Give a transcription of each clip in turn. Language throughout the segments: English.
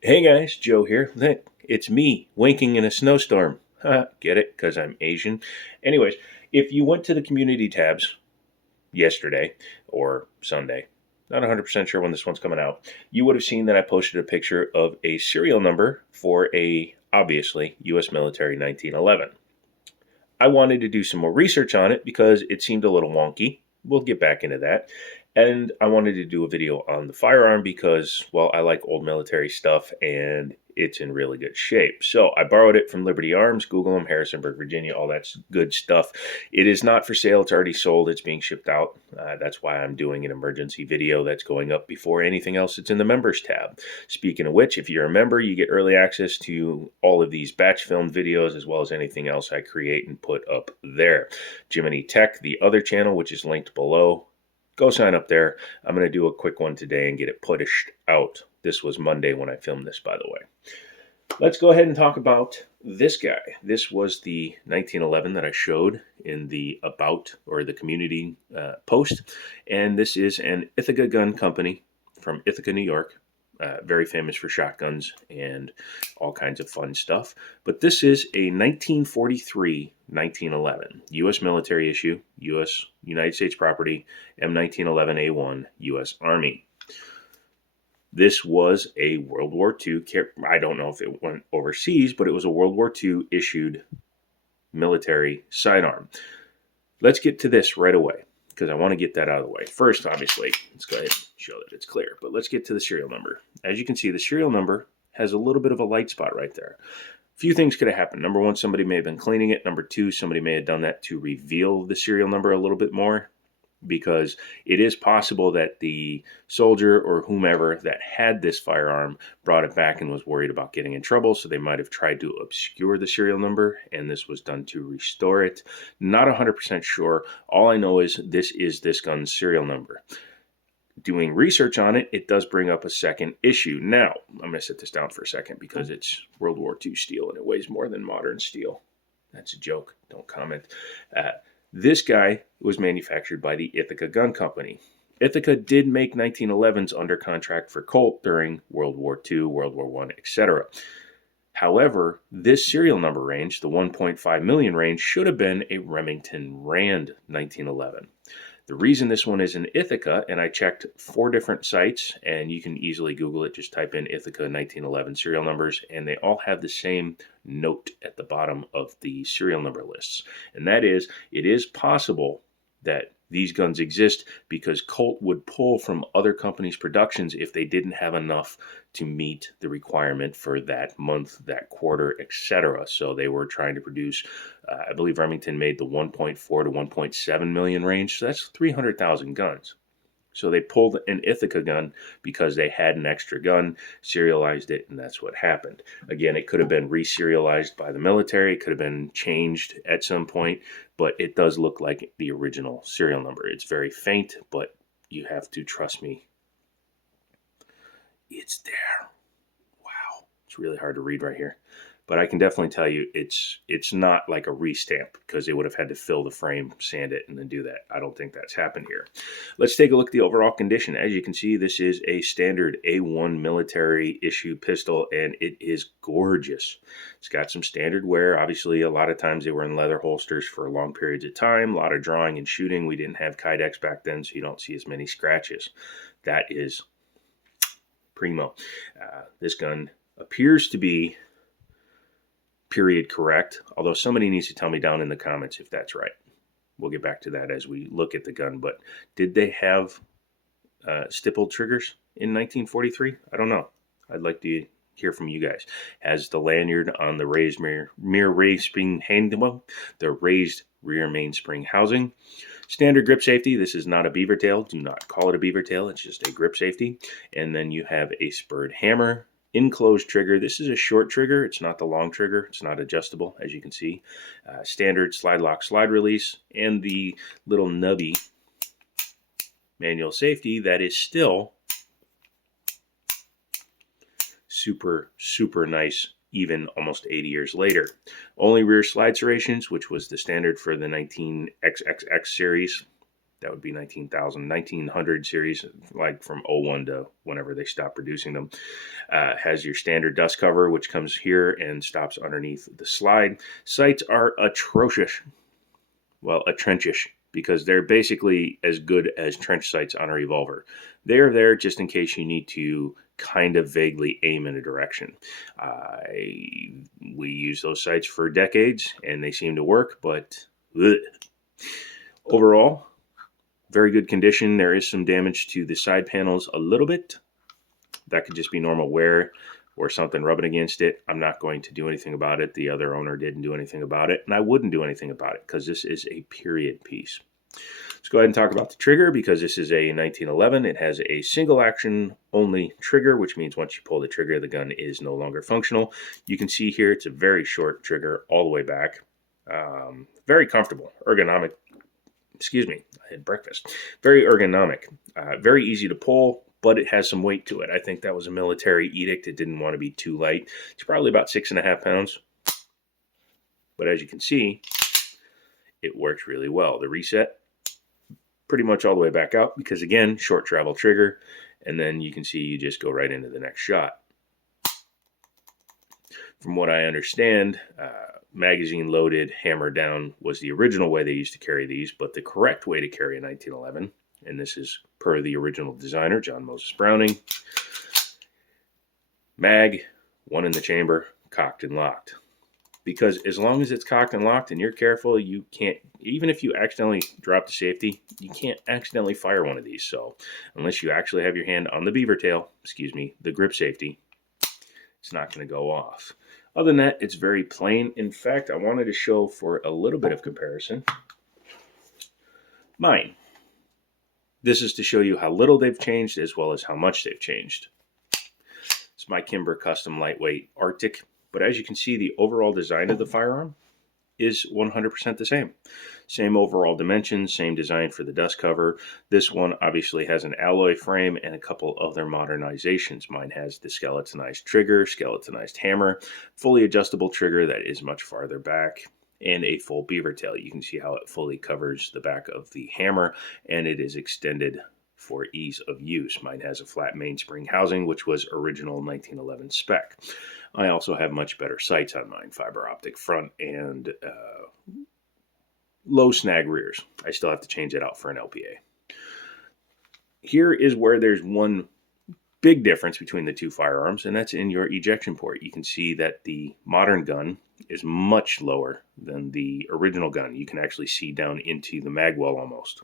Hey guys, Joe here. It's me winking in a snowstorm. Get it? Because I'm Asian. Anyways, if you went to the community tabs yesterday or Sunday, not 100% sure when this one's coming out, you would have seen that I posted a picture of a serial number for a, obviously, U.S. military 1911. I wanted to do some more research on it because it seemed a little wonky. We'll get back into that. And I wanted to do a video on the firearm because, well, I like old military stuff and it's in really good shape. So I borrowed it from Liberty Arms, Google them, Harrisonburg, Virginia, all that good stuff. It is not for sale. It's already sold. It's being shipped out. That's why I'm doing an emergency video that's going up before anything else. It's in the members tab. Speaking of which, if you're a member, you get early access to all of these batch film videos as well as anything else I create and put up there. Jiminy Tech, the other channel, which is linked below. Go sign up there. I'm going to do a quick one today and get it pushed out. This was Monday when I filmed this, by the way. Let's go ahead and talk about this guy. This was the 1911 that I showed in the About or the community post. And this is an Ithaca Gun Company from Ithaca, New York. Very famous for shotguns and all kinds of fun stuff. But this is a 1943 1911 U.S. military issue, U.S. United States property, M1911A1, U.S. Army. This was a World War II, I don't know if it went overseas, but it was a World War II issued military sidearm. Let's get to this right away because I want to get that out of the way. First, obviously, let's go ahead and show that it's clear, but let's get to the serial number. As you can see, the serial number has a little bit of a light spot right there. A few things could have happened. Number one, somebody may have been cleaning it. Number two, somebody may have done that to reveal the serial number a little bit more, because it is possible that the soldier or whomever that had this firearm brought it back and was worried about getting in trouble, so they might have tried to obscure the serial number, and this was done to restore it. Not 100% sure. All I know is this is this gun's serial number. Doing research on it, it does bring up a second issue. Now, I'm going to set this down for a second because it's World War II steel and it weighs more than modern steel. That's a joke. Don't comment. This guy was manufactured by the Ithaca Gun Company. Ithaca did make 1911s under contract for Colt during World War II, World War I, etc. However, this serial number range, the 1.5 million range, should have been a Remington Rand 1911. The reason this one is in Ithaca, and I checked 4 different sites, and you can easily Google it, just type in Ithaca 1911 serial numbers, and they all have the same note at the bottom of the serial number lists. And that is, it is possible that these guns exist because Colt would pull from other companies' productions if they didn't have enough to meet the requirement for that month, that quarter, etc. So they were trying to produce, I believe Remington made the 1.4 to 1.7 million range. So that's 300,000 guns. So they pulled an Ithaca gun because they had an extra gun, serialized it, and that's what happened. Again, it could have been reserialized by the military. It could have been changed at some point, but it does look like the original serial number. It's very faint, but you have to trust me. It's there. Wow. It's really hard to read right here. But I can definitely tell you it's not like a restamp because they would have had to fill the frame, sand it, and then do that. I don't think that's happened here. Let's take a look at the overall condition. As you can see, this is a standard A1 military issue pistol, and it is gorgeous. It's got some standard wear. Obviously, a lot of times they were in leather holsters for long periods of time. A lot of drawing and shooting. We didn't have Kydex back then, so you don't see as many scratches. That is primo. This gun appears to be period correct, although somebody needs to tell me down in the comments if that's right. We'll get back to that as we look at the gun, but did they have stippled triggers in 1943? I don't know. I'd like to hear from you guys. Has the lanyard on the raised rear raised spring handle, the raised rear mainspring housing. Standard grip safety. This is not a beaver tail. Do not call it a beaver tail. It's just a grip safety. And then you have a spurred hammer. Enclosed trigger. This is a short trigger. It's not the long trigger. It's not adjustable, as you can see. Standard slide lock, slide release, and the little nubby manual safety that is still super, super nice, even almost 80 years later. Only rear slide serrations, which was the standard for the 19XXX series. That would be 1900 series, like from '01 to whenever they stopped producing them. Has your standard dust cover, which comes here and stops underneath the slide. Sights are atrocious. Well, a trenchish, because they're basically as good as trench sights on a revolver. They're there just in case you need to kind of vaguely aim in a direction. We use those sights for decades, and they seem to work, but ugh. Overall, very good condition. There is some damage to the side panels a little bit. That could just be normal wear or something rubbing against it. I'm not going to do anything about it. The other owner didn't do anything about it, and I wouldn't do anything about it because this is a period piece. Let's go ahead and talk about the trigger, because this is a 1911. It has a single action only trigger, which means once you pull the trigger, the gun is no longer functional. You can see here it's a very short trigger all the way back. Very comfortable, ergonomic. Excuse me, I had breakfast. Very ergonomic, very easy to pull, but it has some weight to it. I think that was a military edict. It didn't want to be too light. It's probably about 6.5 pounds. But as you can see, it works really well. The reset, pretty much all the way back out, because again, short travel trigger, and then you can see you just go right into the next shot. From what I understand, magazine loaded, hammer down was the original way they used to carry these, but the correct way to carry a 1911, and this is per the original designer, John Moses Browning, mag, one in the chamber, cocked and locked. Because as long as it's cocked and locked and you're careful, you can't, even if you accidentally drop the safety, you can't accidentally fire one of these. So unless you actually have your hand on the beaver tail, the grip safety, it's not going to go off. Other than that, it's very plain. In fact, I wanted to show for a little bit of comparison mine. This is to show you how little they've changed as well as how much they've changed. It's my Kimber Custom Lightweight Arctic, but as you can see, the overall design of the firearm is 100% the same. Same overall dimensions, same design for the dust cover. This one obviously has an alloy frame and a couple other modernizations. Mine has the skeletonized trigger, skeletonized hammer, fully adjustable trigger that is much farther back, and a full beaver tail. You can see how it fully covers the back of the hammer, and it is extended for ease of use. Mine has a flat mainspring housing, which was original 1911 spec. I also have much better sights on mine, fiber optic front and low snag rears. I still have to change it out for an LPA. Here is where there's one big difference between the two firearms, and that's in your ejection port. You can see that the modern gun is much lower than the original gun. You can actually see down into the mag well almost.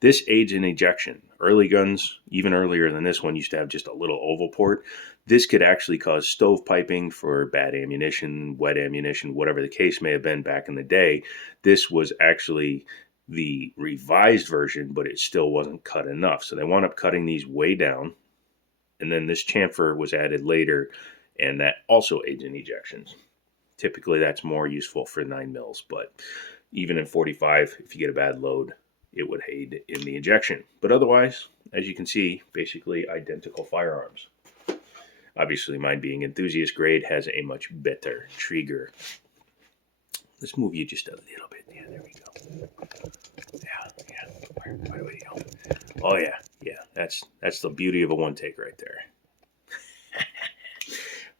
This aids in ejection. Early guns, even earlier than this one, used to have just a little oval port. This could actually cause stovepiping for bad ammunition, wet ammunition, whatever the case may have been back in the day. This was actually the revised version, but it still wasn't cut enough. So they wound up cutting these way down. And then this chamfer was added later, and that also aids in ejections. Typically, that's more useful for 9 mils, but even in 45, if you get a bad load, it would aid in the ejection. But otherwise, as you can see, basically identical firearms. Obviously, mine being enthusiast grade has a much better trigger. Let's move you just a little bit. Yeah, there we go. Yeah. Where do we go? Oh yeah. That's the beauty of a one take right there.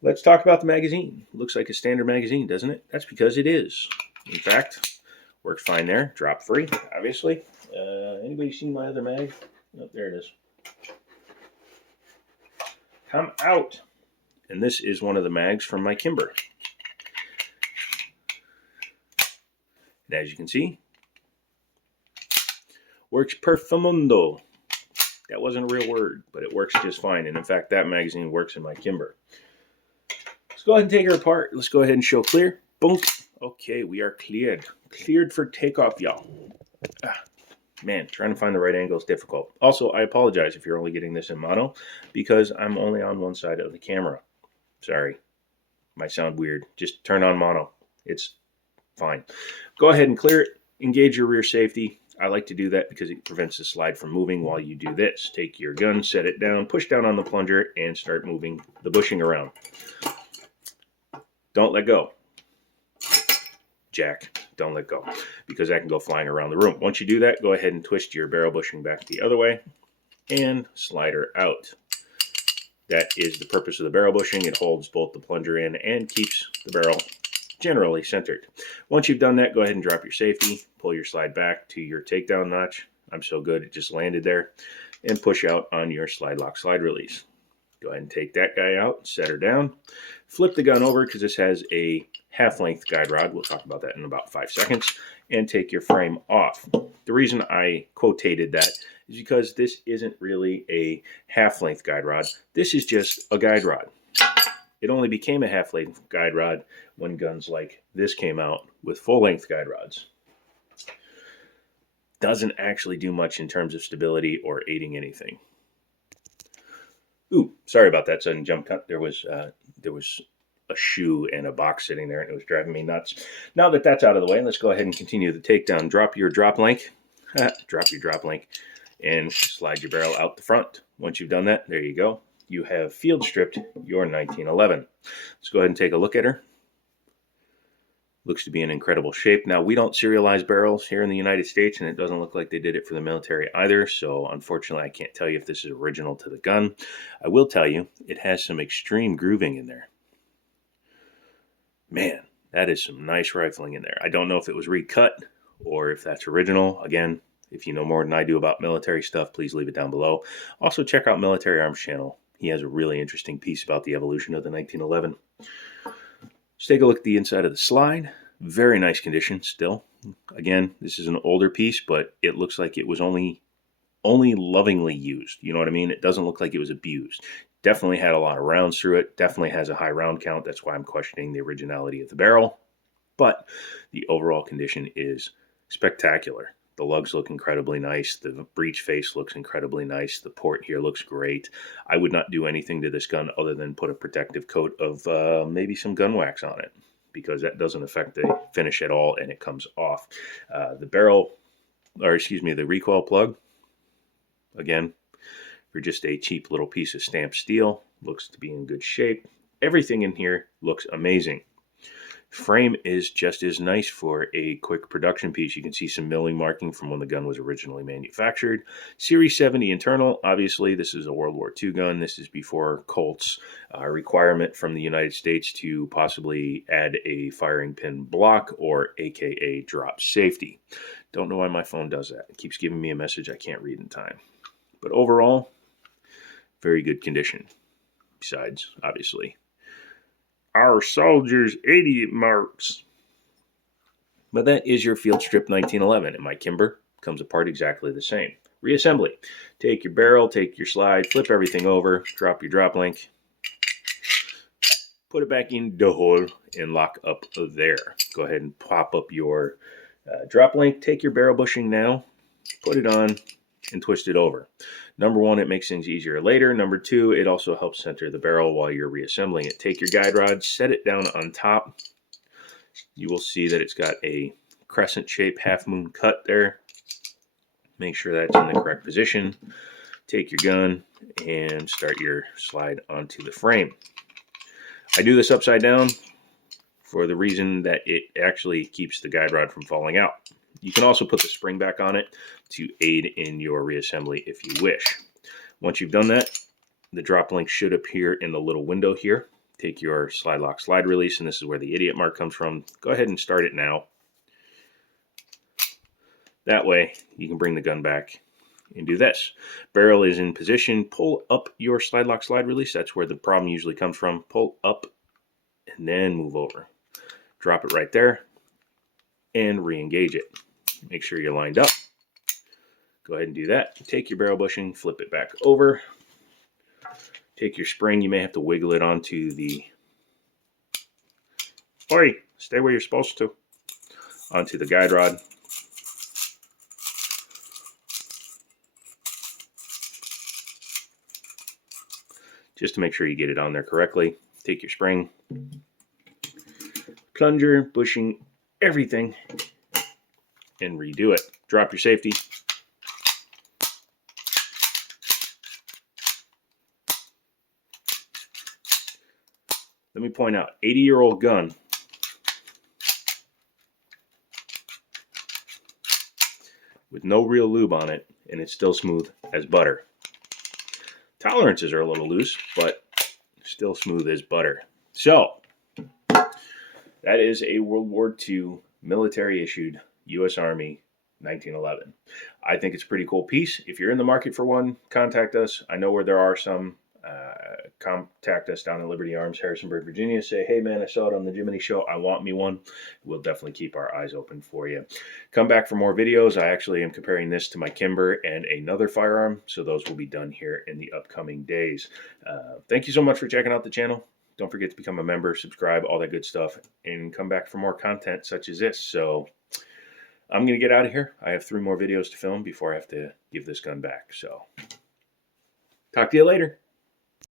Let's talk about the magazine. Looks like a standard magazine, doesn't it? That's because it is. In fact, works fine there. Drop free, obviously. Anybody seen my other mag? Oh, there it is. Come out. And this is one of the mags from my Kimber. And as you can see, works perfamundo. That wasn't a real word, but it works just fine. And in fact, that magazine works in my Kimber. Let's go ahead and take her apart. Let's go ahead and show clear. Boom. Okay, we are cleared. Cleared for takeoff, y'all. Man, trying to find the right angle is difficult. Also, I apologize if you're only getting this in mono, because I'm only on one side of the camera. Sorry. Might sound weird. Just turn on mono. It's fine. Go ahead and clear it. Engage your rear safety. I like to do that because it prevents the slide from moving while you do this. Take your gun, set it down, push down on the plunger, and start moving the bushing around. Don't let go. Jack. don't let go, because that can go flying around the room. Once you do that, go ahead and twist your barrel bushing back the other way and slide her out. That is the purpose of the barrel bushing. It holds both the plunger in and keeps the barrel generally centered. Once you've done that, go ahead and drop your safety, pull your slide back to your takedown notch. I'm so good, it just landed there. And push out on your slide lock slide release. Go ahead and take that guy out, set her down. Flip the gun over because this has a half-length guide rod. We'll talk about that in about 5 seconds. And take your frame off. The reason I quotated that is because this isn't really a half-length guide rod. This is just a guide rod. It only became a half-length guide rod when guns like this came out with full-length guide rods. Doesn't actually do much in terms of stability or aiding anything. Ooh, sorry about that sudden jump cut. There was a shoe and a box sitting there, and it was driving me nuts. Now that that's out of the way, let's go ahead and continue the takedown. Drop your drop link, and slide your barrel out the front. Once you've done that, there you go. You have field stripped your 1911. Let's go ahead and take a look at her. Looks to be in incredible shape. Now, we don't serialize barrels here in the United States, and it doesn't look like they did it for the military either. So, unfortunately, I can't tell you if this is original to the gun. I will tell you, it has some extreme grooving in there. Man, that is some nice rifling in there. I don't know if it was recut or if that's original. Again, if you know more than I do about military stuff, please leave it down below. Also, check out Military Arms channel. He has a really interesting piece about the evolution of the 1911. Let's take a look at the inside of the slide. Very nice condition still. Again, this is an older piece, but it looks like it was only lovingly used. You know what I mean? It doesn't look like it was abused. Definitely had a lot of rounds through it. Definitely has a high round count. That's why I'm questioning the originality of the barrel. But the overall condition is spectacular. The lugs look incredibly nice. The breech face looks incredibly nice. The port here looks great. I would not do anything to this gun other than put a protective coat of maybe some gun wax on it, because that doesn't affect the finish at all and it comes off. The recoil plug, again, for just a cheap little piece of stamped steel, looks to be in good shape. Everything in here looks amazing. Frame is just as nice for a quick production piece. You can see some milling marking from when the gun was originally manufactured. Series 70 internal. Obviously, this is a World War II gun. This is before Colt's requirement from the United States to possibly add a firing pin block, or AKA drop safety. Don't know why my phone does that. It keeps giving me a message I can't read in time. But overall, very good condition. Besides, obviously, our soldiers' idiot marks. But that is your field strip 1911, and my Kimber comes apart exactly the same. Reassembly. Take your barrel, take your slide, flip everything over, drop your drop link, put it back in the hole, and lock up there. Go ahead and pop up your drop link. Take your barrel bushing now, put it on, and twist it over. Number one, it makes things easier later. Number two, it also helps center the barrel while you're reassembling it. Take your guide rod, set it down on top. You will see that it's got a crescent shape half moon cut there. Make sure that's in the correct position. Take your gun and start your slide onto the frame. I do this upside down for the reason that it actually keeps the guide rod from falling out. You can also put the spring back on it to aid in your reassembly if you wish. Once you've done that, the drop link should appear in the little window here. Take your slide lock slide release, and this is where the idiot mark comes from. Go ahead and start it now. That way, you can bring the gun back and do this. Barrel is in position. Pull up your slide lock slide release. That's where the problem usually comes from. Pull up and then move over. Drop it right there and re-engage it. Make sure you're lined up. Go ahead and do that. Take your barrel bushing, flip it back over. Take your spring. You may have to wiggle it onto the... Oi, stay where you're supposed to. Onto the guide rod. Just to make sure you get it on there correctly. Take your spring. Plunger, bushing, everything. And redo it. Drop your safety. Let me point out, 80-year-old gun. with no real lube on it, and it's still smooth as butter. Tolerances are a little loose, but still smooth as butter. So, that is a World War II military-issued U.S. Army 1911. I think it's a pretty cool piece. If you're in the market for one, contact us. I know where there are some. Contact us down in Liberty Arms, Harrisonburg, Virginia. Say, hey man, I saw it on the Jiminy Show. I want me one. We'll definitely keep our eyes open for you. Come back for more videos. I actually am comparing this to my Kimber and another firearm, so those will be done here in the upcoming days. Thank you so much for checking out the channel. Don't forget to become a member, subscribe, all that good stuff, and come back for more content such as this. So I'm going to get out of here. I have 3 more videos to film before I have to give this gun back. So talk to you later.